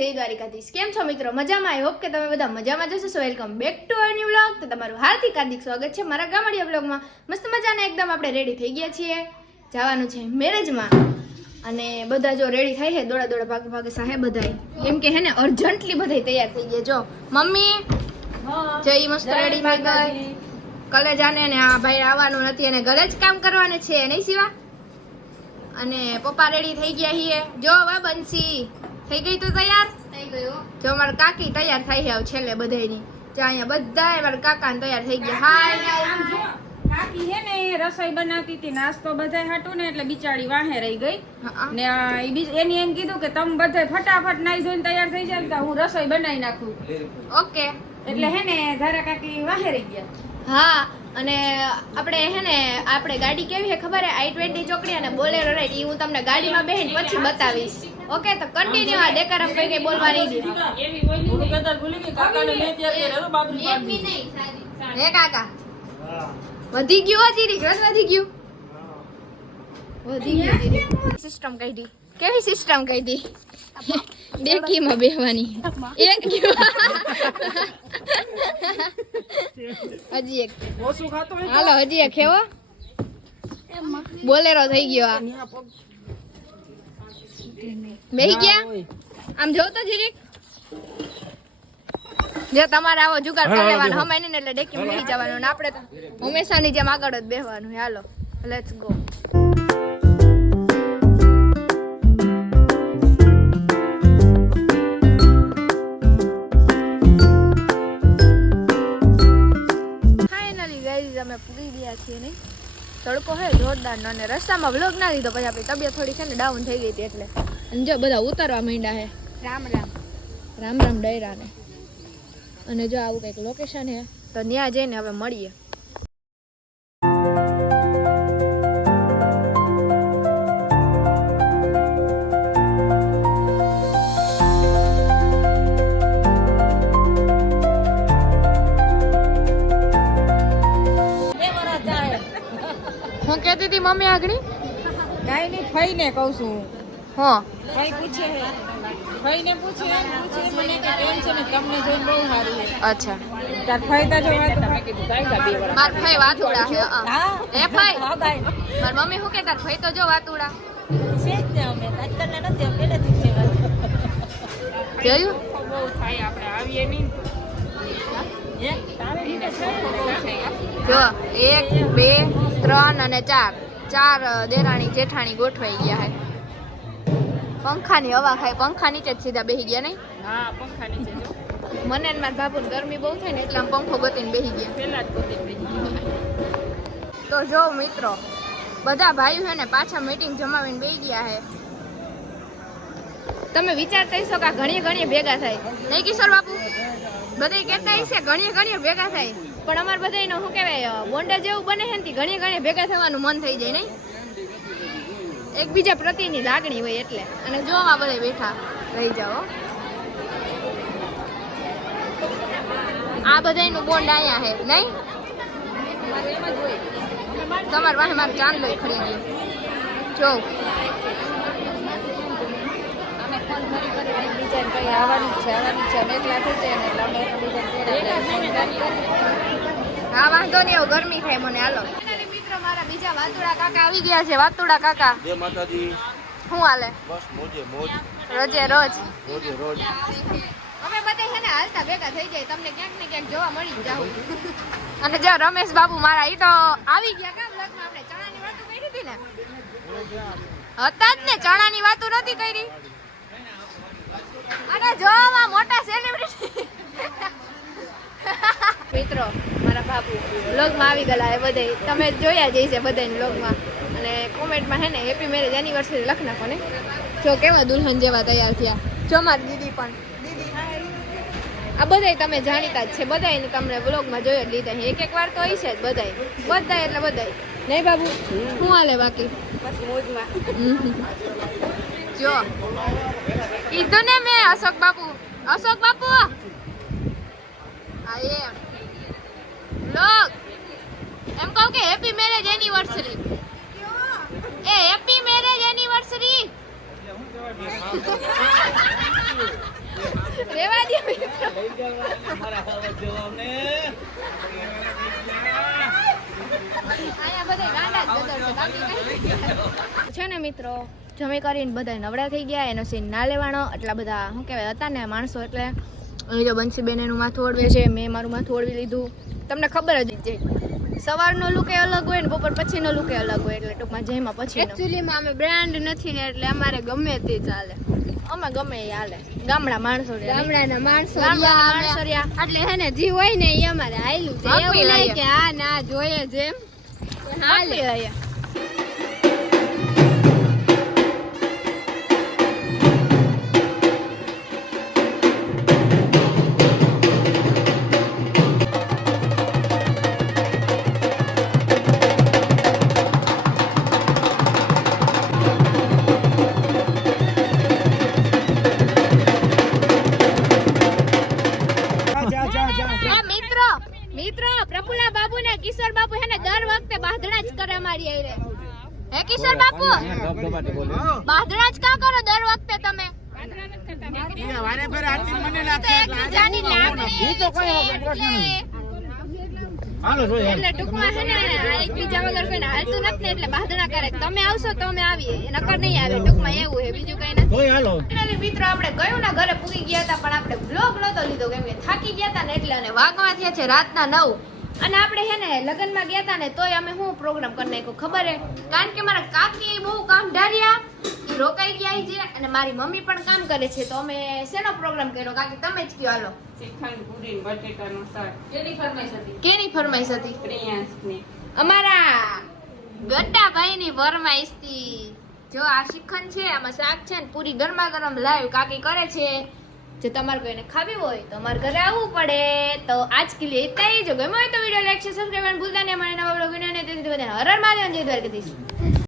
જય દ્વારિકાધીશ. કેમ છો મિત્રો? મજામાં? આઈ હોપ કે તમે બધા મજામાં જશો. સો welcome back to our new vlog. તો તમારું હાર્દિક સ્વાગત છે મારા ગામડિયા વ્લોગમાં. મસ્ત મજાના એકદમ આપણે રેડી થઈ ગયા છીએ. જવાનું છે મેરેજમાં અને બધા જો રેડી થાય છે દોડા દોડા ભાગ ભાગે સાહે બધાય કેમ કે હે ને અર્જન્ટલી બધાય તૈયાર થઈ ગયા. જો મમ્મી જય મસ્ત રેડી થઈ ગઈ. કલે જાને ને આ ભાઈ આવવાનું નથી અને ઘરે જ કામ કરવાને છે નહીં સિવા. અને પપ્પા રેડી થઈ ગયા છીએ. જો વા બંસી થઈ ગઈ તો તૈયાર થઈ ગયો. જો અમારા કાકી તૈયાર થઈ છે છેલ્લે બધાયની. જો અહીંયા બધાય મારા કાકાને તૈયાર થઈ ગયા. હાય કાકી હે ને રસોઈ બનાવતી હતી નાસ્તો બધાય હાટું ને એટલે બિચારી વાહે રહી ગઈ ને એની એમ કીધું કે તમે બધાય ફટાફટ નાઈ ધોઈને તૈયાર થઈ જાય તો હું રસોઈ બનાવી નાખું. ઓકે એટલે હે ને ધારા કાકી વાહે રહી ગયા. હા અને આપણે હે ને આપણે ગાડી કેવી છે ખબર હે i20 ચોકડી અને બોલેરો રાઈટ. ઈ હું તમને ગાડીમાં બેહીને પછી બતાવીશ. ઓકે તો કન્ટિન્યુ આ ડેકારમ કઈ કઈ બોલવાની છે. એવી બોલી હું કદાચ ભૂલી ગઈ કાકાને મેં ત્યાં કર્યો બાબરી એક બી નહીં સાદી. હે કાકા વધી ગયું હજી રસ વધી ગયું. વધી ગયું ધીરે સિસ્ટમ કાઢી. કેવી સિસ્ટમ કાઢી? ડેકીમાં બેહવાની. એક હજી એક ઓછું ખાતો હોય હાલો હજી એક ખેવો બોલેરો થઈ ગયો. આ બેહી ગયા આમ જોવ તો જીરીક. જો તમારે આવો જુગાડ કરી લેવાનો હમે નહીં એટલે ડેકીમાં બેહી જવાનું ને આપણે તો હંમેશાની જેમ આગળ જ બેહવાનું. હાલો લેટ્સ ગો. અમે પૂરી ગયા છીએ નહીં. તડકો હે જોરદાર નો અને રસ્તામાં વ્લોગ ના લીધો પછી આપણી તબિયત થોડી છે ને ડાઉન થઈ ગઈ હતી એટલે. અને જો બધા ઉતરવા માંડ્યા હે. રામ રામ રામ રામ ડયરા ને. અને જો આવું કંઈક લોકેશન હે તો ત્યાં જઈને હવે મળીએ. હું કહેતી હતી મમ્મી આગળ કાઈ નહીં ફઈને કહું છું. હો ફઈ પૂછે ફઈને પૂછે મને કે કેમ છે ને તમને જોઈને બહુ સારું છે. અચ્છા તાર ફઈ તા જો વાત મેં કીધું કાઈ કા બે વાર માર ફઈ વાતુડા હે. હા એ ફઈ હા ગાય માર મમ્મી શું કહેતા ફઈ તો જો વાતુડા છે જ ને અમે આજકાલના નથી અમે પહેલેથી છે વાત જોયું. બહુ થાય આપણે આવીએ નહીં હે તારે રીતે છે જો 1 2 3 અને 4 દેરાણી જેઠાણી ગોઠવાઈ ગયા હે. પંખાની હવા ખાય પંખા નીચે જ સીધા બેહી ગયા નહીં. હા પંખા નીચે જો મને ને મારા બાપુને ગરમી બહુ થાય ને એટલે આમ પંખો ગતીને બેહી ગયા. પેલા જ પોતે બેસી તો જો મિત્રો બધા ભાઈઓ છે ને પાછા મીટિંગ જમાવીને બેહી ગયા હે. તમે વિચારતા હશો કે ઘણી ભેગા થાય નહીં કિશોર બાપુ? બધા કહેતા હશે ઘણી ભેગા થાય પણ અમારે બધાનો શું કહેવાય બોન્ડા જેવું બને છે ને ઘણી ભેગા થવાનું મન થઈ જાય નહીં. એકબીજા પ્રત્યેની લાગણી હોય એટલે. અને જો આ બધા બેઠા રહી જાઓ. આ બધાનું બોન્ડ આયા હે નહીં. તમારી પાસે મારે ચાંદલો ખરી ગયો જો હા વાંધો નહીં હવે ગરમી થાય મને. હાલો મિત્રો મારા બીજા વાતુડા કાકા આવી ગયા છે. વાતુડા કાકા જય માતાજી. શું હાલે? બસ મોજે મોજ. રોજે રોજ રોજ અમે બધા છે ને હાલતા ભેગા થઈ જાય તમને ક્યાંક ને ક્યાંક જોવા મળી જ જાવ. અને જો રમેશ બાબુ મારા ઈ તો આવી ગયા કામ લગમાં. આપણે ચણાની વાતો કરી હતી ને હતા જ ને ચણાની વાતો નથી કરી. અને જો આ મોટા સેલિબ્રિટી મિત્રો મારા બાબુ વ્લોગમાં આવી ગયેલા એ બધે તમે જોયા જ હશે બધાને વ્લોગમાં. અને કોમેન્ટમાં હે ને હેપી મેરેજ એનિવર્સરી લખ નાખો ને. જો કેવા દુલ્હન જેવા તૈયાર થયા. જો મારી દીદી પણ આ બધાય તમે જાણીતા જ છે. બધાય તમને વ્લોગમાં જોઈ જ લીધા છે. એક વાર તો હશે જ બધાય એટલે બધાય નહીં બાબુ. શું હાલે બાકી? બસ મોજમાં. જો કીધું ને મેં અશોક બાપુ હા એમ લોક એમ કહું કે happy marriage anniversary. Happy marriage anniversary. છે ને મિત્રો, જમી કરીને બધા નવડા થઈ ગયા. એનો સીન ના લેવાનો. એટલા બધા શું કહેવાય હતા ને માણસો, એટલે અહીં જો બંસીબેન એનું માથું ઓળવે છે, મેં મારું માથું ઓળવી લીધું. તમને ખબર જ છે, સવારનો લુક એ અલગ હોય ને બપોર પછીનો લુક એ અલગ હોય. એટલે ટૂંકમાં જેમાં પછી એકચ્યુઅલીમાં અમે બ્રાન્ડ નથી ને એટલે અમારે ગમે તે ચાલે. અમે ગમે એ હાલે. ગામડા માણસો ગામડાના માણસો રહ્યા એટલે હે ને જી હોય ને એ અમારે હાયલું છે. એવું નહીં કે હા ના જોઈએ જેમ હાલે. મિત્રો પ્રફુલ્લા બાબુ ને કિશોર બાપુ હે ને દર વખતે બાંધણા જ કરે અમારી આયરે. હે કિશોર બાપુ, બાંધણા જ કા કરો દર વખતે તમે? એટલે ટૂંકમાં છે ને એકબીજા વગર કોઈને હાલતું નથી ને એટલે બાંધણા કરે. તમે આવશો તો અમે આવીએ, નકર નહીં આવે. ટૂંકમાં એવું છે, બીજું કઈ નથી. મિત્રો આપણે ગયું ના ઘરે પૂગી ગયા હતા, પણ આપણે બ્લોગ નતો લીધો કેમ કે થાકી ગયા હતા ને એટલે. અને વાગવા થયા છે રાતના 9. અને આપણે હે ને લગ્નમાં ગયા હતા ને તોય અમે શું પ્રોગ્રામ કરી નાખ્યો ખબર હે? કારણ કે મારા કાકી બહુ કામ ઢાર્યા, ઈ રોકાઈ ગયા છે. અને મારી મમ્મી પણ કામ કરે છે, તો અમે શેનો પ્રોગ્રામ કર્યો? કાકી તમે જ કયો હાલો. શ્રીખંડ પૂરી બટેટાનું શાક. કેની ફરમાઈશ હતી? કેની ફરમાઈશ હતી? પ્રિયાંશની. અમારા ગટ્ટાભાઈની ફરમાઈશ હતી. જો આ શ્રીખંડ છે, આમાં શાક છે ને પૂરી ગરમા ગરમ લાઈવ કાકી કરે છે. જો તમારે કોઈને ખાવી હોય તો અમારા ઘરે આવવું પડે. તો આજ કે લીએ ઇतना ही. જો ગમ્યો હોય તો વિડિયો લાઈક શેર સબસ્ક્રાઇબ કરવાનું ભૂલતા નહીં. અમારા નવા બ્લોગ વિડિયો ને તેથી બધા હર હર મહાદેવ, જય દ્વારકાધીશ.